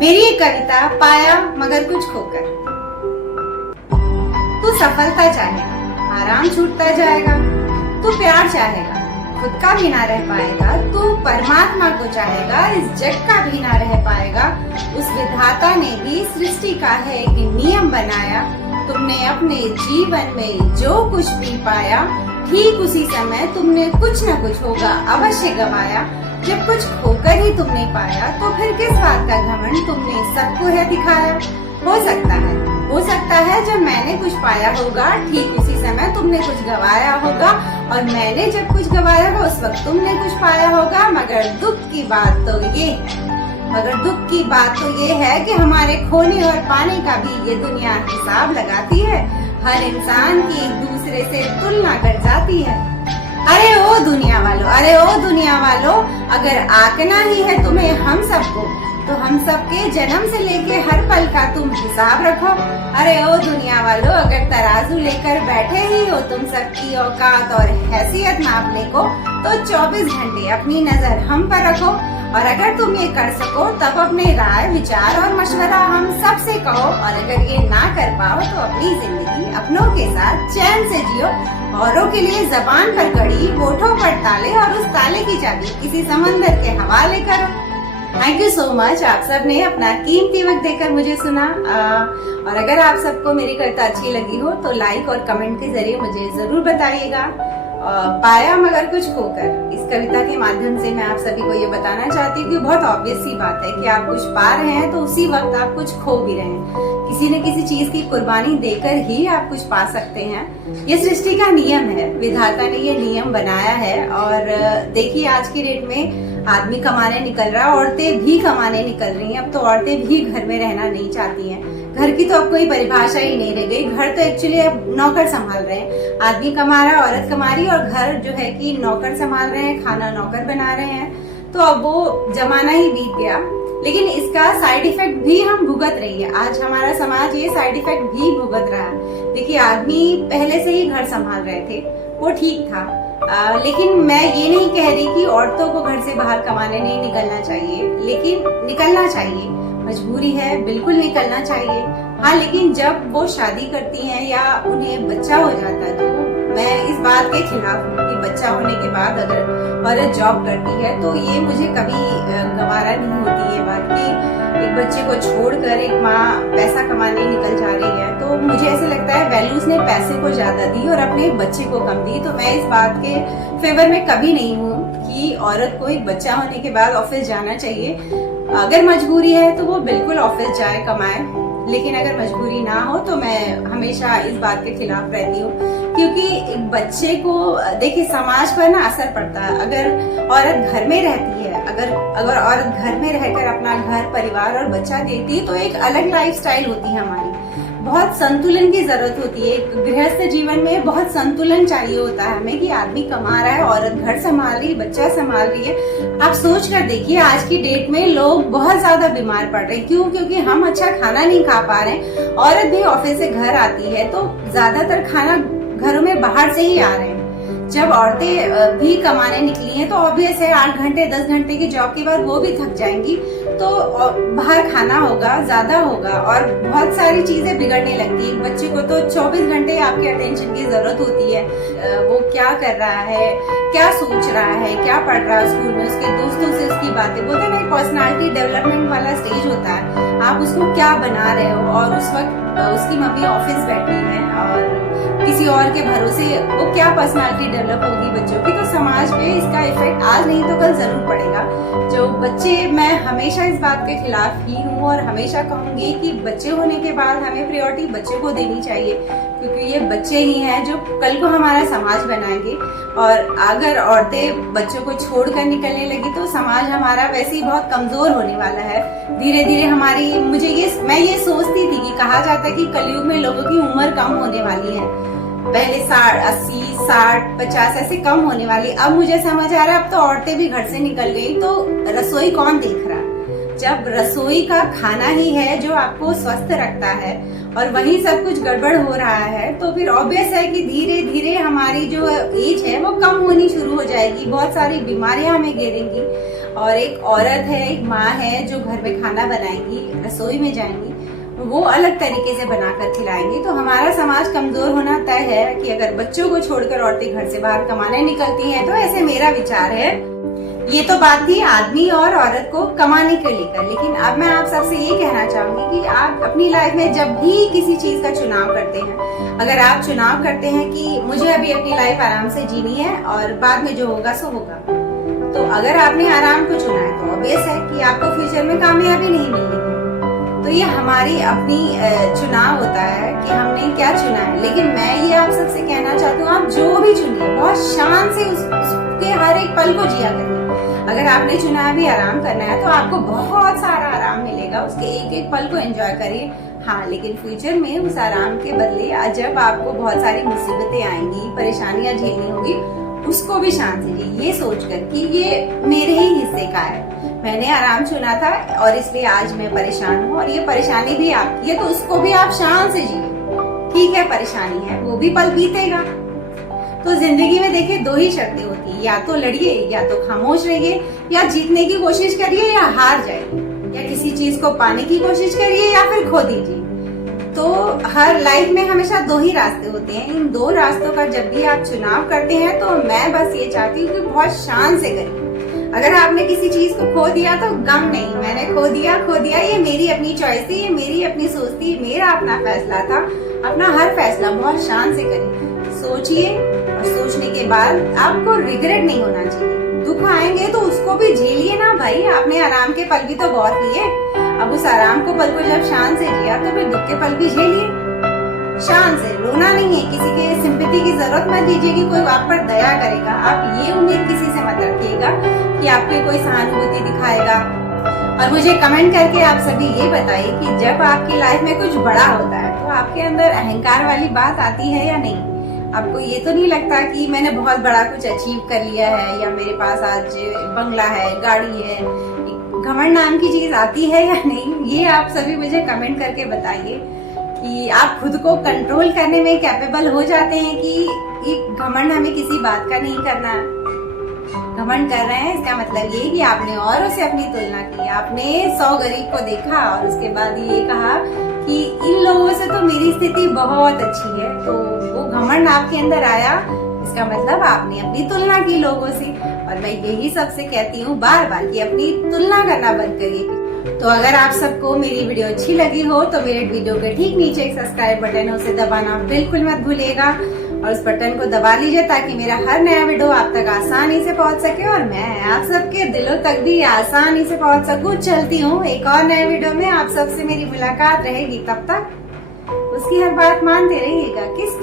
मेरी एक कविता, पाया मगर कुछ खोकर। तू सफलता चाहेगा, आराम छूटता जाएगा। तू प्यार चाहेगा, खुद का भी ना रह पाएगा। तू परमात्मा को चाहेगा, इस जग का भी ना रह पाएगा। उस विधाता ने भी सृष्टि का है एक नियम बनाया। तुमने अपने जीवन में जो कुछ भी पाया, ठीक उसी समय तुमने कुछ न कुछ होगा अवश्य गवाया। जब कुछ खोकर ही तुमने पाया, तो फिर किस बात का घमंड तुमने सबको है दिखाया। हो सकता है जब मैंने कुछ पाया होगा, ठीक उसी समय तुमने कुछ गवाया होगा। और मैंने जब कुछ गवाया हो, उस वक्त तुमने कुछ पाया होगा। मगर दुख की बात तो ये है कि हमारे खोने और पाने का भी ये दुनिया हिसाब लगाती है। हर इंसान की एक दूसरे से तुलना कर जाती है। अरे ओ दुनिया वालों, अगर आंकना ही है तुम्हें हम सबको, तो हम सबके जन्म से लेके हर पल का तुम हिसाब रखो। अरे ओ दुनिया वालों, अगर तराजू लेकर बैठे ही हो तुम सबकी औकात और हैसियत नापने को, तो 24 घंटे अपनी नजर हम पर रखो। और अगर तुम ये कर सको, तब अपने राय, विचार और मशवरा हम सबसे कहो। और अगर ये ना कर पाओ, तो अपनी जिंदगी अपनों के साथ चैन से जियो। औरों के लिए जबान पर कड़ी, होठों पर ताले, और उस ताले की चाबी किसी समंदर के हवाले करो। थैंक यू सो मच, आप सब ने अपना कीमती वक्त देकर मुझे सुना। और अगर आप सबको मेरी कविता अच्छी लगी हो, तो लाइक और कमेंट के जरिए मुझे जरूर बताइएगा। पाया मगर कुछ खोकर, इस कविता के माध्यम से मैं आप सभी को ये बताना चाहती हूँ कि बहुत ऑब्वियस सी बात है कि आप कुछ पा रहे हैं, तो उसी वक्त आप कुछ खो भी रहे हैं। किसी न किसी चीज की कुर्बानी देकर ही आप कुछ पा सकते हैं। ये सृष्टि का नियम है, विधाता ने ये नियम बनाया है। और देखिए, आज की डेट में आदमी कमाने निकल रहा है, औरतें भी कमाने निकल रही हैं। अब तो औरतें भी घर में रहना नहीं चाहती हैं। घर की तो अब कोई परिभाषा ही नहीं रह गई। घर तो एक्चुअली अब नौकर संभाल रहे हैं। आदमी कमा रहा है, औरत कमा रही है, और घर जो है कि नौकर संभाल रहे हैं, खाना नौकर बना रहे हैं। तो अब वो जमाना ही बीत गया। लेकिन इसका साइड इफेक्ट भी हम भुगत रही है। आज हमारा समाज ये साइड इफेक्ट भी भुगत रहा है। देखिए, आदमी पहले से ही घर संभाल रहे थे, वो ठीक था। लेकिन मैं ये नहीं कह रही कि औरतों को घर से बाहर कमाने नहीं निकलना चाहिए, लेकिन निकलना चाहिए। मजबूरी है, बिल्कुल निकलना चाहिए। हाँ, लेकिन जब वो शादी करती हैं या उन्हें बच्चा हो जाता है, तो मैं इस बात के खिलाफ हूँ कि बच्चा होने के बाद अगर औरत जॉब करती है, तो ये मुझे कभी गवारा नहीं होती ये बात कि एक बच्चे को छोड़कर एक माँ पैसा कमाने निकल जा रही है। तो मुझे ऐसे लगता है वैल्यू उसने पैसे को ज्यादा दी और अपने बच्चे को कम दी। तो मैं इस बात के फेवर में कभी नहीं हूँ कि औरत को एक बच्चा होने के बाद ऑफिस जाना चाहिए। अगर मजबूरी है तो वो बिल्कुल ऑफिस जाए, कमाए। लेकिन अगर मजबूरी ना हो, तो मैं हमेशा इस बात के खिलाफ रहती हूँ। क्योंकि एक बच्चे को देखिए, समाज पर ना असर पड़ता है। अगर औरत घर में रहती है, अगर औरत घर में रहकर अपना घर, परिवार और बच्चा देखती है, तो एक अलग लाइफस्टाइल होती है हमारी। बहुत संतुलन की जरूरत होती है। एक गृहस्थ जीवन में बहुत संतुलन चाहिए होता है हमें कि आदमी कमा रहा है, औरत घर संभाल रही है, बच्चा संभाल रही है। आप सोच कर देखिए, आज की डेट में लोग बहुत ज्यादा बीमार पड़ रहे हैं। क्यों? क्योंकि हम अच्छा खाना नहीं खा पा रहे हैं। औरत भी ऑफिस से घर आती है, तो ज्यादातर खाना घरों में बाहर से ही आ रहे हैं। जब औरतें भी कमाने निकली हैं, तो ऑब्वियस है 8 घंटे 10 घंटे की जॉब के बाद वो भी थक जाएंगी, तो बाहर खाना होगा, ज्यादा होगा, और बहुत सारी चीजें बिगड़ने लगती है। बच्चे को तो 24 घंटे आपके अटेंशन की जरूरत होती है। वो क्या कर रहा है, क्या सोच रहा है, क्या पढ़ रहा है स्कूल में, उसके दोस्तों से उसकी बातें, बोलते हैं ना, पर्सनालिटी डेवलपमेंट वाला स्टेज होता है। आप उसको क्या बना रहे हो, और उस वक्त उसकी मम्मी ऑफिस बैठी है और किसी और के भरोसे वो क्या पर्सनालिटी डेवलप होगी बच्चों की। तो समाज पे इसका इफेक्ट आज नहीं तो कल जरूर पड़ेगा। जो बच्चे, मैं हमेशा इस बात के खिलाफ ही हूँ और हमेशा कहूंगी कि बच्चे होने के बाद हमें प्रायोरिटी बच्चे को देनी चाहिए। क्योंकि ये बच्चे ही हैं जो कल को हमारा समाज बनाएंगे। और अगर औरतें बच्चों को छोड़कर निकलने लगी, तो समाज हमारा वैसे ही बहुत कमजोर होने वाला है। धीरे धीरे हमारी, मैं ये सोचती थी कि कहा जाता है कि कलयुग में लोगों की उम्र कम होने वाली है। पहले 80, 60, 50 ऐसे कम होने वाली। अब मुझे समझ आ रहा है, अब तो औरतें भी घर से निकल गई, तो रसोई कौन देख रहा? जब रसोई का खाना ही है जो आपको स्वस्थ रखता है, और वही सब कुछ गड़बड़ हो रहा है, तो फिर ऑब्वियस है कि धीरे धीरे हमारी जो एज है वो कम होनी शुरू हो जाएगी। बहुत सारी बीमारियां हमें घेरेंगी। और एक औरत है, एक माँ है जो घर में खाना बनाएंगी, रसोई में जाएंगी, वो अलग तरीके से बनाकर खिलाएंगी। तो हमारा समाज कमजोर होना तय है कि अगर बच्चों को छोड़कर औरतें घर से बाहर कमाने निकलती हैं। तो ऐसे मेरा विचार है। ये तो बात थी आदमी और औरत को कमाने के लेकर, लेकिन अब मैं आप सबसे ये कहना चाहूंगी कि आप अपनी लाइफ में जब भी किसी चीज का चुनाव करते हैं, अगर आप चुनाव करते हैं कि मुझे अभी अपनी लाइफ आराम से जीनी है और बाद में जो होगा सो होगा, तो अगर आपने आराम को चुना है तो ऑब्वियस है कि आपको फ्यूचर में कामयाबी नहीं मिलेगी। तो ये हमारी अपनी चुनाव होता है कि हमने क्या चुना है। लेकिन मैं ये आप सबसे कहना चाहती हूँ, आप जो भी चुनिए बहुत शान से उसके हर एक पल को जिया करिए। अगर आपने चुना है भी आराम करना है तो आपको बहुत सारा आराम मिलेगा, उसके एक एक पल को एंजॉय करिए। हाँ, लेकिन फ्यूचर में उस आराम के बदले जब आपको बहुत सारी मुसीबतें आएंगी, परेशानियां झेलनी होगी, उसको भी शांत से ये सोचकर कि ये मेरे ही हिस्से का है, मैंने आराम चुना था और इसलिए आज मैं परेशान हूँ और ये परेशानी भी आपकी है, तो उसको भी आप शांत से जिए। ठीक है, परेशानी है, वो भी पल बीतेगा। तो जिंदगी में देखिए दो ही शर्तें होती है, या तो लड़िए या तो खामोश रहिए, या जीतने की कोशिश करिए या हार जाइए, या किसी चीज को पाने की कोशिश करिए या फिर खो दीजिए। तो हर लाइफ में हमेशा दो ही रास्ते होते हैं। इन दो रास्तों का जब भी आप चुनाव करते हैं तो मैं बस ये चाहती हूँ कि बहुत शान से करिए। अगर आपने किसी चीज को खो दिया तो गम नहीं, मैंने खो दिया, ये मेरी अपनी चॉइस थी, ये मेरी अपनी सोच थी, मेरा अपना फैसला था। अपना हर फैसला बहुत शान से करिए, सोचिए और सोचने के बाद आपको रिग्रेट नहीं होना चाहिए। दुख आएंगे तो उसको भी झेलिए ना भाई, आपने आराम के पल भी तो बहुत लिए। अब उस आराम को पल को जब शान से जिया तो फिर दुख के पल भी झेलिए शान से। रोना नहीं है, किसी के सिंपैथी की जरूरत मत दीजिए कि कोई आप पर दया करेगा। आप ये उम्मीद किसी से मत रखिएगा कि आपको कोई सहानुभूति दिखाएगा। और मुझे कमेंट करके आप सभी ये बताइए कि जब आपकी लाइफ में कुछ बड़ा होता है तो आपके अंदर अहंकार वाली बात आती है या नहीं। आपको ये तो नहीं लगता कि मैंने बहुत बड़ा कुछ अचीव कर लिया है, या मेरे पास आज बंगला है, गाड़ी है, घमंड नाम की चीज आती है या नहीं। ये आप सभी मुझे कमेंट करके बताइए कि आप खुद को कंट्रोल करने में कैपेबल हो जाते हैं कि घमंड हमें किसी बात का नहीं करना है। घमंड कर रहे हैं इसका मतलब ये कि आपने औरों से अपनी तुलना की, आपने 100 गरीब को देखा और उसके बाद ये कहा कि इन लोगों से तो मेरी स्थिति बहुत अच्छी है, तो वो घमंड आपके अंदर आया। इसका मतलब आपने अपनी तुलना की लोगों से। और मैं यही सबसे कहती हूँ बार बार कि अपनी तुलना करना बंद करिए। तो अगर आप सबको मेरी वीडियो अच्छी लगी हो तो मेरे वीडियो के ठीक नीचे एक सब्सक्राइब बटन है, उसे दबाना बिल्कुल मत भूलिएगा और उस बटन को दबा लीजिए ताकि मेरा हर नया वीडियो आप तक आसानी से पहुंच सके और मैं आप सबके दिलों तक भी आसानी से पहुंच सकूं। चलती हूँ एक और नए वीडियो में, आप सबसे मेरी मुलाकात रहेगी। तब तक उसकी हर बात मानते रहिएगा। किस